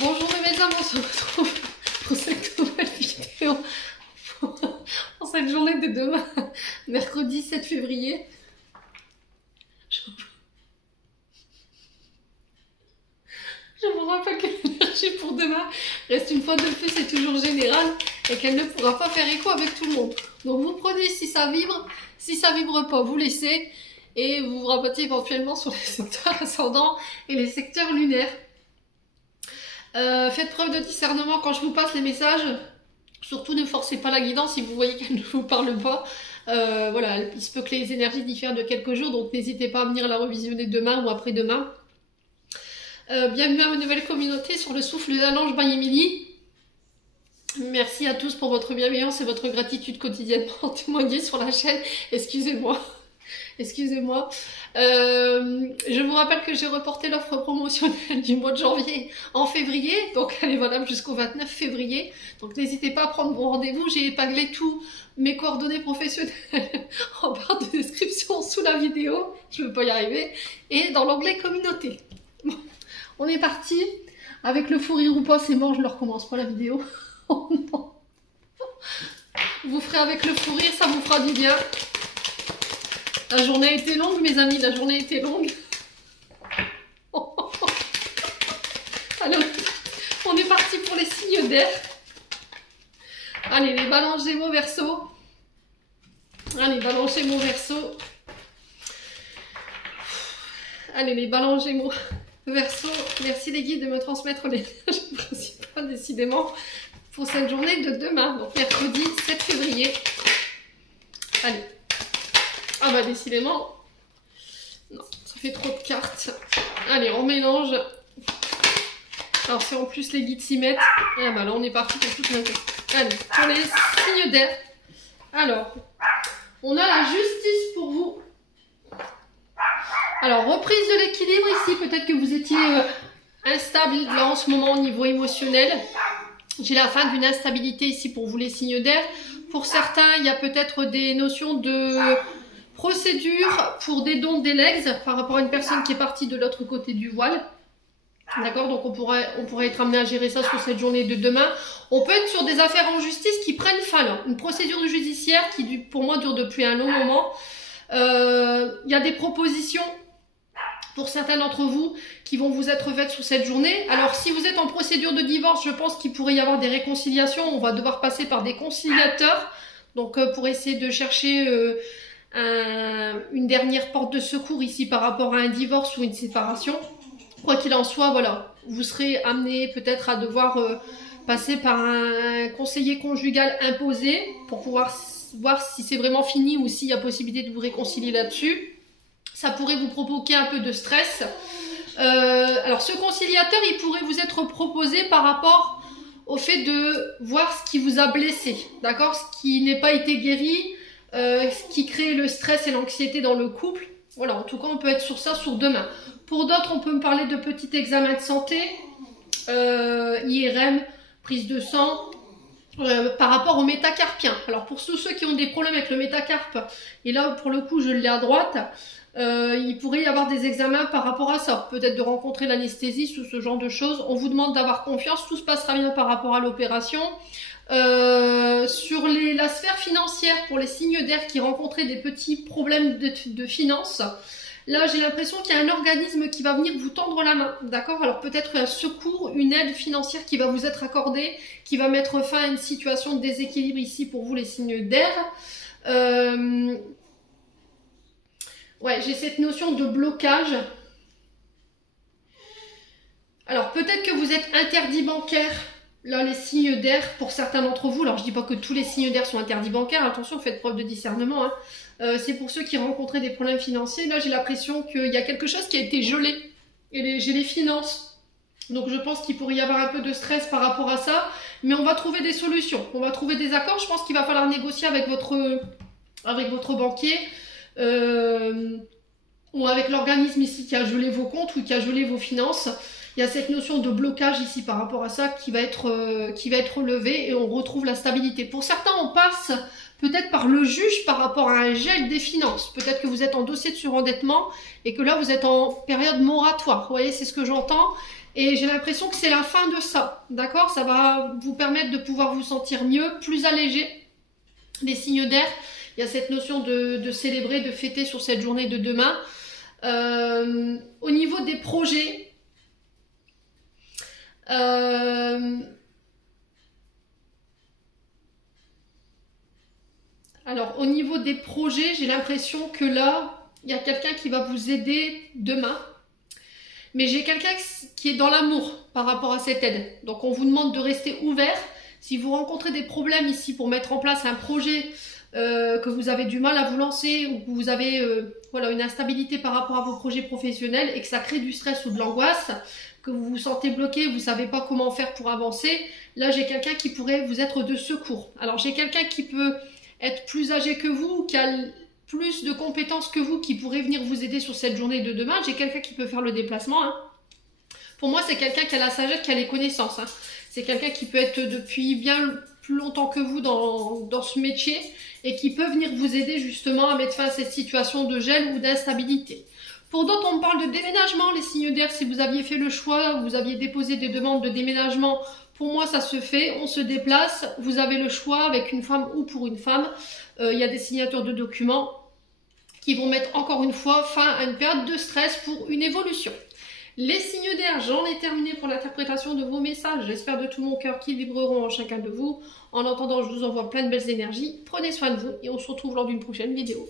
Bonjour mes amis, on se retrouve pour cette nouvelle vidéo en cette journée de demain, mercredi 7 février. Je vous rappelle que l'énergie pour demain reste une fois de plus et toujours générale et qu'elle ne pourra pas faire écho avec tout le monde. Donc vous prenez si ça vibre pas, vous laissez et vous vous rabattez éventuellement sur les secteurs ascendants et les secteurs lunaires. Faites preuve de discernement quand je vous passe les messages. Surtout ne forcez pas la guidance si vous voyez qu'elle ne vous parle pas. Voilà, il se peut que les énergies diffèrent de quelques jours, donc n'hésitez pas à venir la revisionner demain ou après-demain. Bienvenue à ma nouvelle communauté sur le souffle d'un ange by Emily. Merci à tous pour votre bienveillance et votre gratitude quotidiennement témoignée sur la chaîne. Excusez-moi. Je vous rappelle que j'ai reporté l'offre promotionnelle du mois de janvier en février, donc elle est valable jusqu'au 29 février. Donc n'hésitez pas à prendre vos rendez-vous. J'ai épinglé tous mes coordonnées professionnelles en barre de description sous la vidéo. Je ne veux pas y arriver. Et dans l'onglet communauté. Bon, on est parti avec le fou rire ou pas. C'est mort, je ne recommence pas la vidéo. Oh non. Vous ferez avec le fou rire, ça vous fera du bien. La journée a été longue, mes amis, la journée a été longue. Alors, on est parti pour les signes d'air. Allez, les balances Gémeaux Verseau. Allez, balance Gémeaux Verseau. Allez, les balances Gémeaux Verseau. Merci les guides de me transmettre l'énergie principale, décidément, pour cette journée de demain, donc mercredi 7 février. Allez. Ah bah décidément, non, ça fait trop de cartes. Allez, on mélange. Alors si en plus les guides s'y mettent, ah bah là on est parti pour toute la tête. Allez, pour les signes d'air. Alors, on a la justice pour vous. Alors, reprise de l'équilibre ici. Peut-être que vous étiez instable là en ce moment au niveau émotionnel. J'ai la fin d'une instabilité ici pour vous les signes d'air. Pour certains, il y a peut-être des notions de procédure pour des dons d'Elex par rapport à une personne qui est partie de l'autre côté du voile. D'accord, donc on pourrait être amené à gérer ça sur cette journée de demain. On peut être sur des affaires en justice qui prennent fin là. Une procédure judiciaire qui, pour moi, dure depuis un long moment. Il y a des propositions pour certains d'entre vous qui vont vous être faites sur cette journée. Alors, si vous êtes en procédure de divorce, je pense qu'il pourrait y avoir des réconciliations. On va devoir passer par des conciliateurs. Donc, pour essayer de chercher une dernière porte de secours ici par rapport à un divorce ou une séparation. Quoi qu'il en soit, voilà, vous serez amené peut-être à devoir passer par un conseiller conjugal imposé pour pouvoir voir si c'est vraiment fini ou s'il y a possibilité de vous réconcilier là-dessus. Ça pourrait vous provoquer un peu de stress. Alors ce conciliateur, il pourrait vous être proposé par rapport au fait de voir ce qui vous a blessé, d'accord, ce qui n'est pas été guéri, ce qui crée le stress et l'anxiété dans le couple. Voilà, en tout cas, on peut être sur ça sur demain. Pour d'autres, on peut me parler de petits examens de santé, IRM, prise de sang, par rapport au métacarpien. Alors, pour tous ceux qui ont des problèmes avec le métacarpe, et là, pour le coup, je l'ai à droite, il pourrait y avoir des examens par rapport à ça. Peut-être de rencontrer l'anesthésiste ou ce genre de choses. On vous demande d'avoir confiance, tout se passera bien par rapport à l'opération. Sur la sphère financière, pour les signes d'air qui rencontraient des petits problèmes de finances, là j'ai l'impression qu'il y a un organisme qui va venir vous tendre la main, d'accord? Alors peut-être un secours, une aide financière qui va vous être accordée, qui va mettre fin à une situation de déséquilibre ici pour vous les signes d'air. Ouais, j'ai cette notion de blocage. Alors peut-être que vous êtes interdit bancaire. Là, les signes d'air, pour certains d'entre vous, alors je dis pas que tous les signes d'air sont interdits bancaires, attention, faites preuve de discernement, hein. C'est pour ceux qui rencontraient des problèmes financiers. Là, j'ai l'impression qu'il y a quelque chose qui a été gelé, et j'ai les finances. Donc, je pense qu'il pourrait y avoir un peu de stress par rapport à ça, mais on va trouver des solutions, on va trouver des accords. Je pense qu'il va falloir négocier avec votre banquier, ou avec l'organisme ici qui a gelé vos comptes ou qui a gelé vos finances. Il y a cette notion de blocage ici par rapport à ça qui va être levée et on retrouve la stabilité. Pour certains, on passe peut-être par le juge par rapport à un gel des finances. Peut-être que vous êtes en dossier de surendettement et que là, vous êtes en période moratoire. Vous voyez, c'est ce que j'entends. Et j'ai l'impression que c'est la fin de ça. D'accord? Ça va vous permettre de pouvoir vous sentir mieux, plus allégé. Les signes d'air, il y a cette notion de célébrer, de fêter sur cette journée de demain. Au niveau des projets, alors, au niveau des projets, j'ai l'impression que là, il y a quelqu'un qui va vous aider demain. Mais j'ai quelqu'un qui est dans l'amour par rapport à cette aide. Donc, on vous demande de rester ouvert. Si vous rencontrez des problèmes ici pour mettre en place un projet, que vous avez du mal à vous lancer ou que vous avez voilà, une instabilité par rapport à vos projets professionnels et que ça crée du stress ou de l'angoisse, que vous vous sentez bloqué, vous ne savez pas comment faire pour avancer, là, j'ai quelqu'un qui pourrait vous être de secours. Alors, j'ai quelqu'un qui peut être plus âgé que vous, qui a plus de compétences que vous, qui pourrait venir vous aider sur cette journée de demain. J'ai quelqu'un qui peut faire le déplacement. Hein. Pour moi, c'est quelqu'un qui a la sagesse, qui a les connaissances. Hein. C'est quelqu'un qui peut être depuis bien plus longtemps que vous dans ce métier et qui peut venir vous aider justement à mettre fin à cette situation de gel ou d'instabilité. Pour d'autres, on me parle de déménagement, les signes d'air. Si vous aviez fait le choix, vous aviez déposé des demandes de déménagement, pour moi, ça se fait, on se déplace, vous avez le choix avec une femme ou pour une femme. Il y a des signatures de documents qui vont mettre encore une fois fin à une période de stress pour une évolution. Les signes d'air, j'en ai terminé pour l'interprétation de vos messages. J'espère de tout mon cœur qu'ils vibreront en chacun de vous. En attendant, je vous envoie plein de belles énergies. Prenez soin de vous et on se retrouve lors d'une prochaine vidéo.